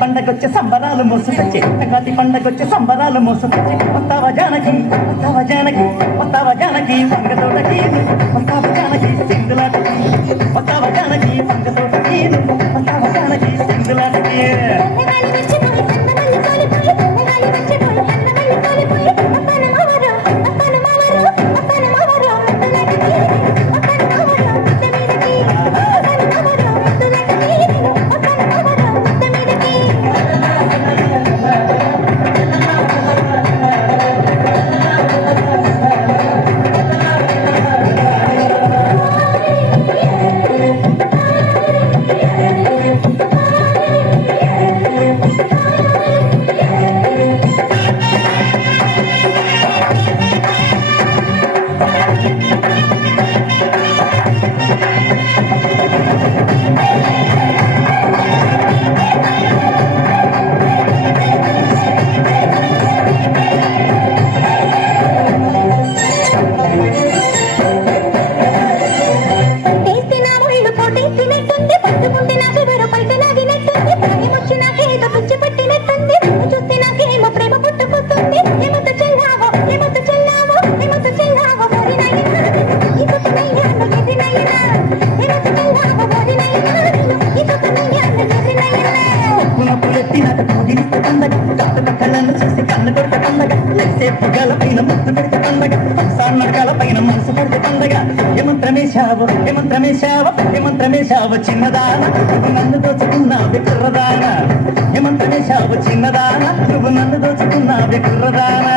పండగొచ్చే సంబరాలు మోసుకొచ్చే సంక్రాంతి పండగొచ్చే సంబరాలు మోసుకొచ్చే వస్తావా జానకి వస్తావా జానకి వస్తావా జానకి పంగతోటకి వస్తావా జానకి సింగులాటకి వస్తావా జానకి పంగతోటకి వస్తావా జానకి సింగులాటకి ఏమంత్రమేశావు చిన్నదాన నువ్వు నన్ను దోచుకున్నావు కుర్రదాన ఏమంత్రమేశావు చిన్నదాన నువ్వు నన్ను దోచుకున్నావు కుర్రదాన